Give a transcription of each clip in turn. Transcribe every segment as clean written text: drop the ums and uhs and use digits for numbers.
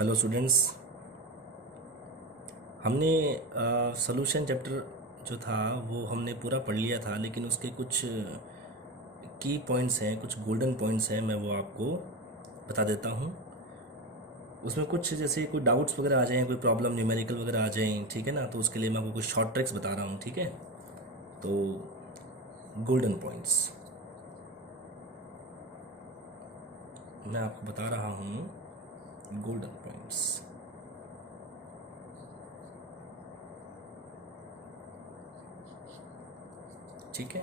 Hello students. हमने solution chapter जो था वो हमने पूरा पढ़ लिया था, लेकिन उसके कुछ की पॉइंट्स हैं, कुछ गोल्डन पॉइंट्स हैं, मैं वो आपको बता देता हूँ। उसमें कुछ जैसे कोई डाउट्स वगैरह आ जाएं, कोई प्रॉब्लम न्यूमेरिकल वगैरह आ जाएं, ठीक है ना, तो उसके लिए मैं आपको कुछ शॉर्ट ट्रिक्स बता रहा हूँ, ठीक है। तो गोल्डन पॉइंट्स मैं आपको बता रहा हूँ, गोल्डन पॉइंट्स। ठीक है,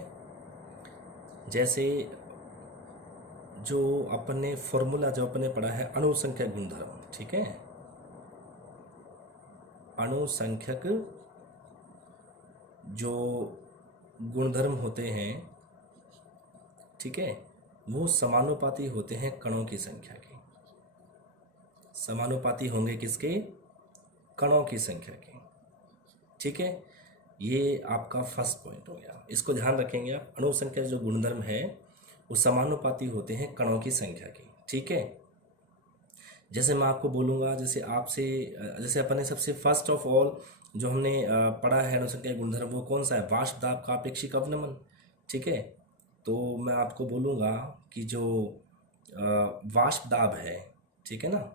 जैसे जो अपन ने फॉर्मूला जो अपन ने पढ़ा है अणुसंख्यक गुणधर्म, ठीक है। अणुसंख्यक जो गुणधर्म होते हैं, ठीक है, वो समानुपाती होते हैं कणों की संख्या के। समानुपाती होंगे किसके? कणों की संख्या के, ठीक है। ये आपका फर्स्ट पॉइंट हो गया, इसको ध्यान रखेंगे आप। अणुसंख्यक जो गुणधर्म है वो समानुपाती होते हैं कणों की संख्या के, ठीक है। जैसे मैं आपको बोलूँगा, जैसे आपसे जैसे अपन ने सबसे फर्स्ट ऑफ ऑल जो हमने पढ़ा है अणुसंख्यक गुणधर्म, वो कौन सा है? वाष्प दाब का आपेक्षिक अवनमन, ठीक है। तो मैं आपको बोलूँगा कि जो वाष्प दाब है, ठीक है ना,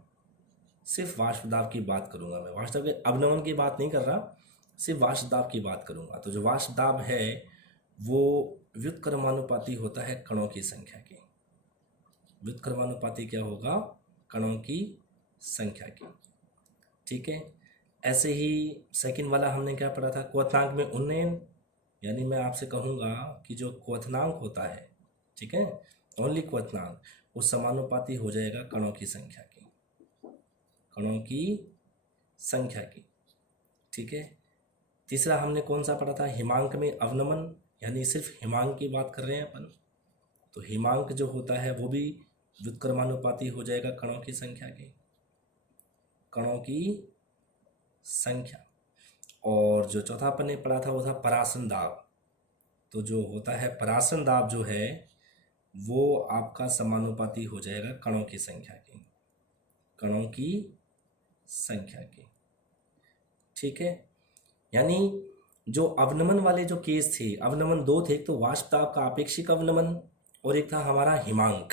सिर्फ वाष्प दाब की बात करूँगा मैं, वाष्प दाब के अवनमन की बात नहीं कर रहा, सिर्फ वाष्प दाब की बात करूँगा। तो जो वाष्प दाब है वो व्युत्क्रमानुपाती होता है कणों की संख्या के। व्युत्क्रमानुपाती क्या होगा? कणों की संख्या की, ठीक है। ऐसे ही सेकंड वाला हमने क्या पढ़ा था? क्वथनांक में उन्नयन, यानी मैं आपसे कहूँगा कि जो क्वथनांक होता है, ठीक है, ओनली क्वथनांक, वो समानुपाती हो जाएगा कणों की संख्या की, कणों की संख्या की, ठीक है। तीसरा हमने कौन सा पढ़ा था? हिमांक में अवनमन, यानी सिर्फ हिमांक की बात कर रहे हैं अपन, तो हिमांक जो होता है वो भी व्युत्क्रमानुपाती हो जाएगा कणों की संख्या के, कणों की संख्या। और जो चौथा अपन ने पढ़ा था वो था परासन दाब। तो जो होता है परासन दाब जो है वो आपका समानुपाती हो जाएगा कणों की संख्या के, कणों की संख्या के, ठीक है। यानी जो अवनमन वाले जो केस थे, अवनमन दो थे, एक तो वाष्प दाब का आपेक्षिक अवनमन और एक था हमारा हिमांक,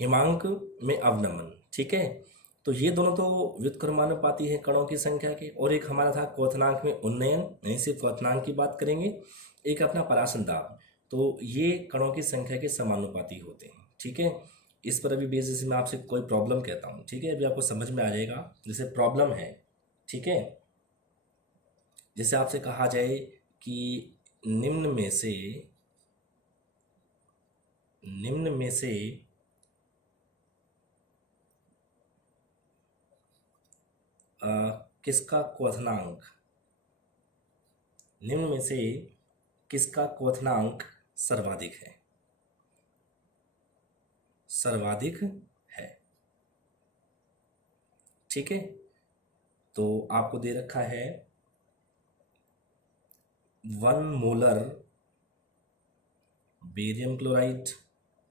हिमांक में अवनमन, ठीक है। तो ये दोनों तो व्युत्क्रमानुपाती है कणों की संख्या के। और एक हमारा था क्वथनांक में उन्नयन, नहीं सिर्फ क्वथनांक की बात करेंगे। एक अपना परासन दाब, तो ये कणों की संख्या के समानुपाती होते हैं, ठीक है। इस पर अभी बेसिस में आपसे कोई प्रॉब्लम कहता हूँ, ठीक है, अभी आपको समझ में आ जाएगा। जैसे प्रॉब्लम है, ठीक है, जैसे आपसे कहा जाए कि निम्न में से किसका क्वथनांक, निम्न में से किसका क्वथनांक सर्वाधिक है? सर्वाधिक है, ठीक है। तो आपको दे रखा है 1 मोलर बेरियम क्लोराइड,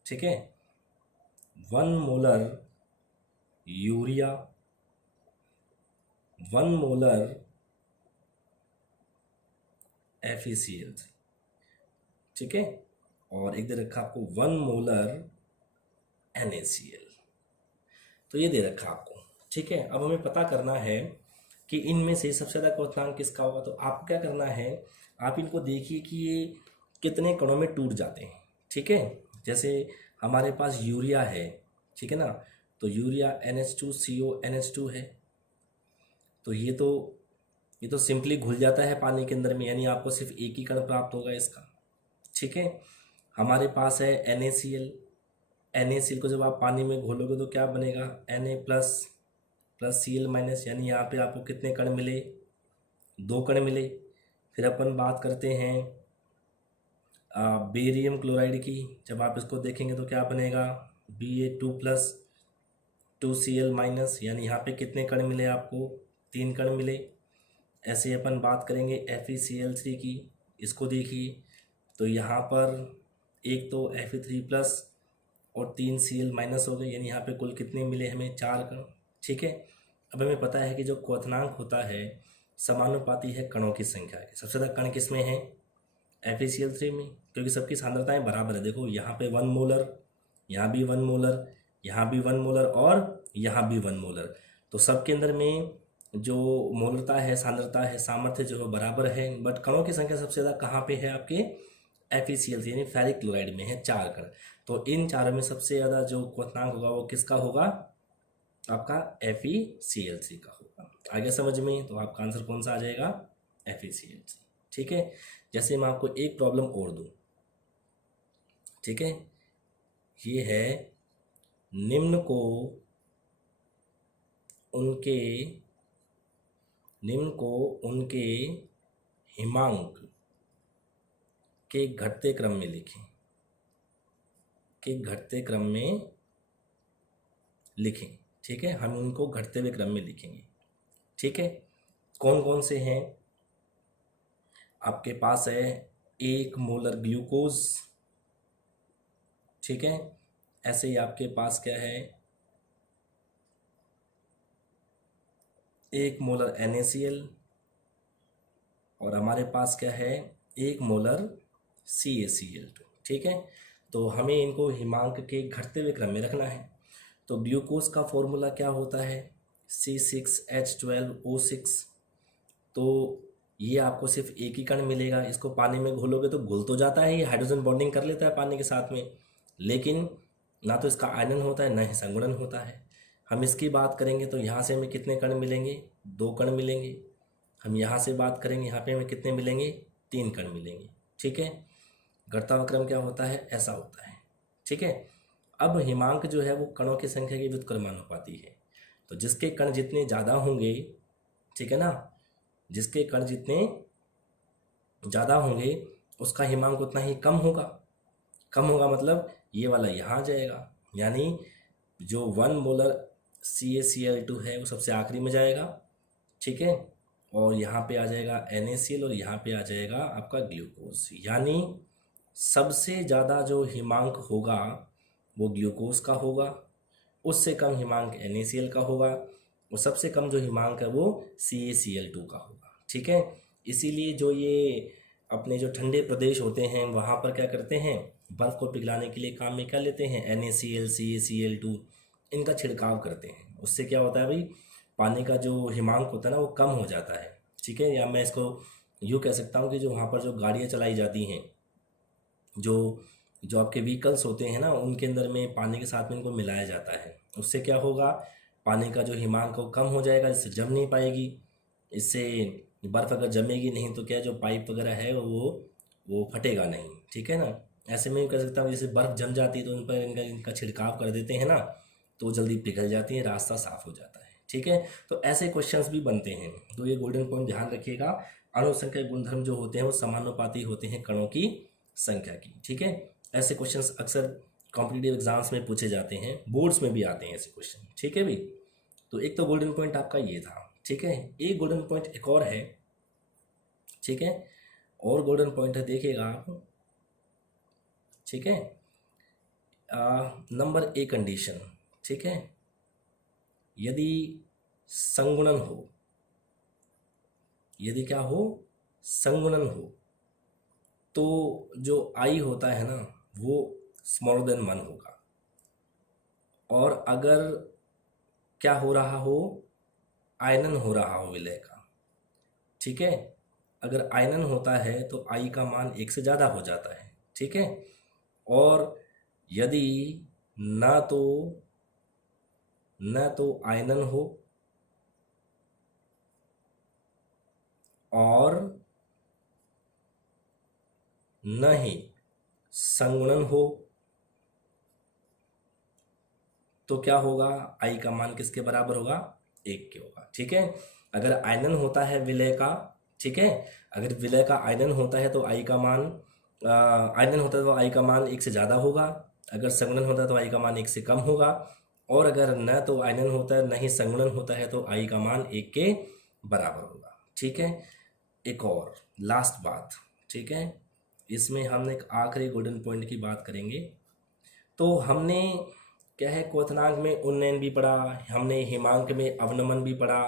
ठीक है, 1 मोलर यूरिया, 1 मोलर FeCl3, ठीक है, और एक दे रखा आपको 1 मोलर NaCl। तो ये दे रखा आपको, ठीक है। अब हमें पता करना है कि इनमें से सबसे ज़्यादा क्वथनांक किसका होगा। तो आपको क्या करना है, आप इनको देखिए कि ये कितने कणों में टूट जाते हैं, ठीक है। जैसे हमारे पास यूरिया है, ठीक है ना, तो यूरिया NH2CO NH2 है, तो ये तो सिंपली घुल जाता है पानी के अंदर में, यानी आपको सिर्फ एक ही कण प्राप्त होगा इसका, ठीक है। हमारे पास है NaCl, NaCl को जब आप पानी में घोलोगे तो क्या बनेगा? Na plus plus Cl minus, यानी यहाँ पे आपको कितने कण मिले? 2 कण मिले। फिर अपन बात करते हैं बेरियम क्लोराइड की, जब आप इसको देखेंगे तो क्या बनेगा? Ba2 प्लस 2Cl माइनस, यानी यहाँ पे कितने कण मिले आपको? 3 कण मिले। ऐसे अपन बात करेंगे FeCl3 की, इसको देखिए, तो यहाँ पर एक तो Fe3 प्लस और 3 Cl माइनस हो गए, यानी यहाँ पे कुल कितने मिले हमें? 4 कण, ठीक है। अब हमें पता है कि जो क्वथनांक होता है समानुपाती है कणों की संख्या के। सबसे ज़्यादा कण किस में है? FeCl3 में, क्योंकि सबकी सांद्रताएं बराबर है। देखो यहाँ पे 1 मोलर, यहाँ भी 1 मोलर, यहाँ भी 1 मोलर और यहाँ भी 1 मोलर। तो सबके अंदर में जो मोलरता है, सांद्रता है, सामर्थ्य जो है बराबर है। बट कणों की संख्या सबसे ज़्यादा कहाँ पे है? आपके FeCl3 यानी फेरिक क्लोराइड में है, 4 कण। तो इन चारों में सबसे ज़्यादा जो क्वथनांक होगा वो किसका होगा? आपका FeCl3 का होगा। आगे समझ में? तो आपका आंसर कौन सा आ जाएगा? FeCl3। ठीक है। जैसे मैं आपको एक प्रॉब्लम और दूं, ठीक है, ये है निम्न को उनके हिमांक के घटते क्रम में लिखें, ठीक है। हम उनको घटते हुए क्रम में लिखेंगे, ठीक है। कौन कौन से हैं? आपके पास है 1 मोलर ग्लूकोज, ठीक है। ऐसे ही आपके पास क्या है? 1 मोलर NaCl, और हमारे पास क्या है? 1 मोलर CaCl2, ठीक है। तो हमें इनको हिमांक के घटते हुए क्रम में रखना है। तो ग्लूकोज का फॉर्मूला क्या होता है? C6H12O6। तो ये आपको सिर्फ एक ही कण मिलेगा। इसको पानी में घोलोगे तो घुल तो जाता है, ये हाइड्रोजन बॉन्डिंग कर लेता है पानी के साथ में, लेकिन ना तो इसका आयनन होता है, ना ही संगुणन होता है। हम इसकी बात करेंगे तो यहाँ से हमें कितने कण मिलेंगे? 2 कण मिलेंगे। हम यहाँ से बात करेंगे, यहाँ पे हमें कितने मिलेंगे? 3 कण मिलेंगे, ठीक है। घटता हुआ क्रम क्या होता है? ऐसा होता है, ठीक है। अब हिमांक जो है वो कणों की संख्या की व्युत्क्रमानुपाती है। तो जिसके कण जितने ज़्यादा होंगे, ठीक है ना, जिसके कण जितने ज़्यादा होंगे उसका हिमांक उतना ही कम होगा। कम होगा मतलब ये वाला यहाँ आ जाएगा, यानी जो 1 मोलर CaCl2 है वो सबसे आखिरी में जाएगा, ठीक है। और यहाँ पे आ जाएगा NaCl और यहाँ पे आ जाएगा आपका ग्लूकोज। यानी सबसे ज़्यादा जो हिमांक होगा वो ग्लूकोज का होगा, उससे कम हिमांक NaCl का होगा, और सबसे कम जो हिमांक है वो CaCl2 का होगा, ठीक है। इसीलिए जो ये अपने जो ठंडे प्रदेश होते हैं वहाँ पर क्या करते हैं? बर्फ़ को पिघलाने के लिए काम में क्या लेते हैं? NaCl, CaCl2, इनका छिड़काव करते हैं। उससे क्या होता है भाई? पानी का जो हिमांक होता है ना वो कम हो जाता है, ठीक है। या मैं इसको यूँ कह सकता हूँ कि जो वहाँ पर जो गाड़ियाँ चलाई जाती हैं, जो आपके व्हीकल्स होते हैं ना, उनके अंदर में पानी के साथ में इनको मिलाया जाता है। उससे क्या होगा? पानी का जो हिमांक वो कम हो जाएगा, इससे जम नहीं पाएगी। इससे बर्फ़ अगर जमेगी नहीं तो क्या जो पाइप वगैरह है वो फटेगा नहीं, ठीक है ना। ऐसे में कह सकता हूँ जैसे बर्फ़ जम जाती है तो उन पर इनका छिड़काव कर देते हैं ना, तो जल्दी पिघल जाती है, रास्ता साफ़ हो जाता है, ठीक है। तो ऐसे क्वेश्चंस भी बनते हैं। तो ये गोल्डन पॉइंट ध्यान रखिएगा। अनुसंख्या गुणधर्म जो होते हैं वो समानुपाती होते हैं कणों की संख्या की, ठीक है। ऐसे क्वेश्चंस अक्सर कॉम्पिटिटिव एग्जाम्स में पूछे जाते हैं, बोर्ड्स में भी आते हैं ऐसे क्वेश्चन, ठीक है भाई। तो एक तो गोल्डन पॉइंट आपका ये था, ठीक है। एक गोल्डन पॉइंट एक और है, ठीक है, और गोल्डन पॉइंट है, देखिएगा आप, ठीक है। नंबर ए कंडीशन, ठीक है, यदि संगुणन हो, यदि क्या हो? संगुणन हो, तो जो आई होता है ना वो स्मॉलर देन 1 होगा। और अगर क्या हो रहा हो? आयनन हो रहा हो विलय का, ठीक है। अगर आयनन होता है तो आई का मान 1 से ज़्यादा हो जाता है, ठीक है। और यदि न तो आयनन हो और न ही संगुणन हो, तो क्या होगा? आई का मान किसके बराबर होगा? 1 के होगा, ठीक है। अगर आयनन होता है विलय का, ठीक है, अगर विलय का आयनन होता है तो आई का मान आयनन होता है तो आई का मान 1 से ज़्यादा होगा। अगर संगुणन होता है तो आई का मान 1 से कम होगा। और अगर न तो आयनन होता है न ही संगुणन होता है तो आई का मान 1 के बराबर होगा, ठीक है। एक और लास्ट बात, ठीक है, इसमें हम एक आखिरी गोल्डन पॉइंट की बात करेंगे। तो हमने क्या है, क्वथनांक में उन्नयन भी पढ़ा हमने, हिमांक में अवनमन भी पढ़ा,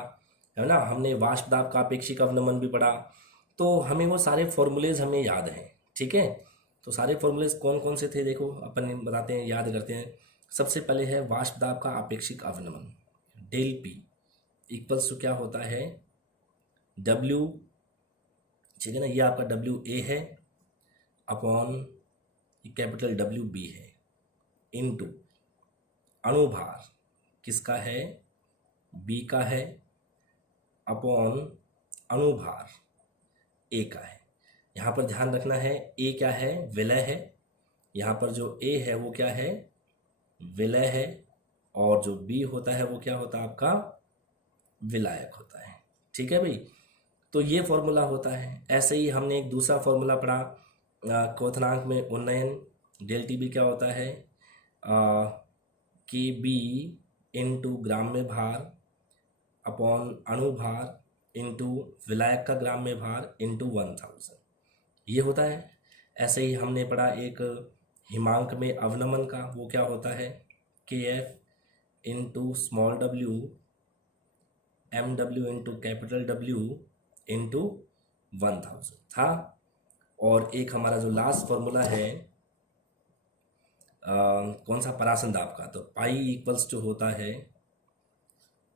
है ना, हमने वाष्प दाब का अपेक्षिक अवनमन भी पढ़ा। तो हमें वो सारे फॉर्मूलेज हमें याद हैं, ठीक है। तो सारे फॉर्मूलेज कौन कौन से थे देखो अपन बताते हैं, याद करते हैं। सबसे पहले है वाष्प दाब का अपेक्षिक अवनमन, डेल पी इक्वल्स टू क्या होता है, डब्ल्यू, ठीक है ना, ये आपका डब्ल्यू ए है अपॉन कैपिटल डब्ल्यू बी है, इनटू अणुभार किसका है, बी का है, अपॉन अणुभार ए का है। यहाँ पर ध्यान रखना है ए क्या है, विलय है, यहाँ पर जो ए है वो क्या है, विलय है, और जो बी होता है वो क्या होता है आपका, विलायक होता है, ठीक है भाई। तो ये फॉर्मूला होता है। ऐसे ही हमने एक दूसरा फॉर्मूला पढ़ा, क्वथनांक में उन्नयन, डेल टी बी क्या होता है, के बी इंटू ग्राम में भार अपॉन अणुभार इंटू विलायक का ग्राम में भार इंटू 1000, ये होता है। ऐसे ही हमने पढ़ा एक हिमांक में अवनमन का, वो क्या होता है, K F into small W M W into capital W into 1000 था। और एक हमारा जो लास्ट फॉर्मूला है कौन सा, परासन दाब का, तो पाई इक्वल्स जो होता है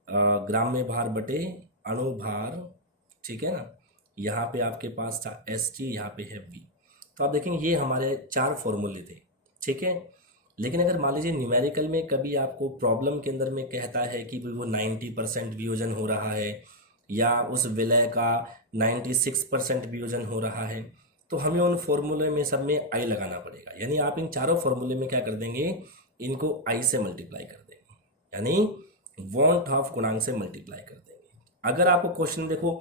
ग्राम में भार बटे अणु भार, ठीक है ना। यहाँ पे आपके पास था एस टी, यहाँ पे है वी। तो आप देखेंगे ये हमारे 4 फॉर्मूले थे, ठीक है। लेकिन अगर मान लीजिए न्यूमेरिकल में कभी आपको प्रॉब्लम के अंदर में कहता है कि वो 90% वियोजन हो रहा है, या उस विलय का 96% वियोजन हो रहा है, तो हमें उन फॉर्मूले में सब में आई लगाना पड़ेगा। यानी आप इन चारों फॉर्मूले में क्या कर देंगे, इनको आई से मल्टीप्लाई कर देंगे, यानी वॉन्ट ऑफ गुणांक से मल्टीप्लाई कर देंगे। अगर आपको क्वेश्चन देखो,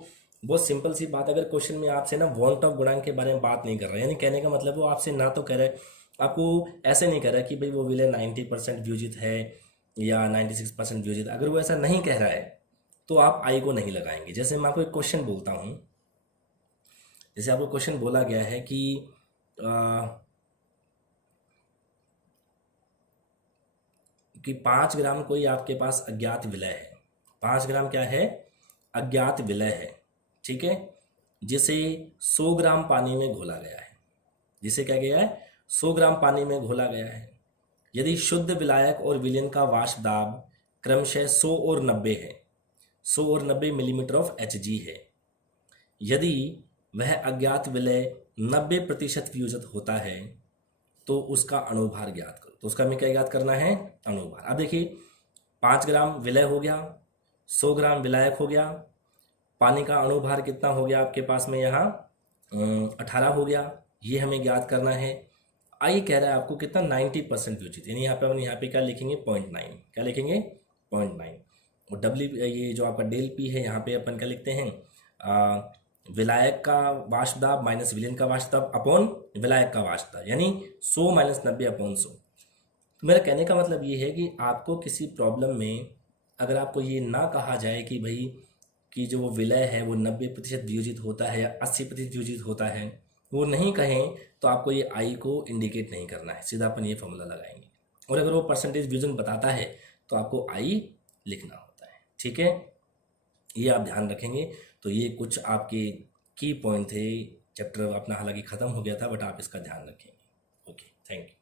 बहुत सिंपल सी बात, अगर क्वेश्चन में आपसे ना वॉन्ट ऑफ गुणांक के बारे में बात नहीं कर रहा है, यानी कहने का मतलब वो आपसे ना तो कह रहा है, आपको ऐसे नहीं कह रहा है कि भाई वो विलय 90% वियोजित है या 96% वियोजित। अगर वो ऐसा नहीं कह रहा है तो आप आई को नहीं लगाएंगे। जैसे मैं आपको एक क्वेश्चन बोलता हूँ, जैसे आपको क्वेश्चन बोला गया है कि 5 ग्राम कोई आपके पास अज्ञात विलय है, 5 ग्राम क्या है, अज्ञात विलय है, ठीक है, जिसे 100 ग्राम पानी में घोला गया है, जिसे क्या गया है, 100 ग्राम पानी में घोला गया है। यदि शुद्ध विलायक और विलयन का वाष्प दाब क्रमशः 100 और 90 है, 100 और 90 मिलीमीटर ऑफ Hg है, यदि वह अज्ञात विलय 90% वियोजित होता है तो उसका अणुभार ज्ञात करो। तो उसका हमें क्या ज्ञात करना है, अणुभार। अब देखिए 5 ग्राम विलय हो गया, 100 ग्राम विलायक हो गया, पानी का अणुभार कितना हो गया आपके पास में यहाँ 18 हो गया, ये हमें ज्ञात करना है। आई कह रहा है आपको कितना, 90% वियोजित, यानी यहाँ पे क्या लिखेंगे 0.9, क्या लिखेंगे 0.9। और डब्ल्यू ये जो आपका डेल पी है, यहाँ पे अपन क्या लिखते हैं, विलायक का वाष्प दाब माइनस विलयन का वाष्प दाब अपॉन विलायक का वाष्प दाब, यानी 100 माइनस 90 अपॉन 100। तो मेरा कहने का मतलब ये है कि आपको किसी प्रॉब्लम में अगर आपको ये ना कहा जाए कि भाई कि जो वो विलय है वो 90% वियोजित होता है या 80% वियोजित होता है, वो नहीं कहें तो आपको ये आई को इंडिकेट नहीं करना है, सीधा अपन ये फॉर्मूला लगाएंगे। और अगर वो परसेंटेज वियोजन बताता है तो आपको आई लिखना होता है, ठीक है, ये आप ध्यान रखेंगे। तो ये कुछ आपके की पॉइंट थे, चैप्टर अपना हालांकि ख़त्म हो गया था, बट आप इसका ध्यान रखेंगे। Okay, thank you.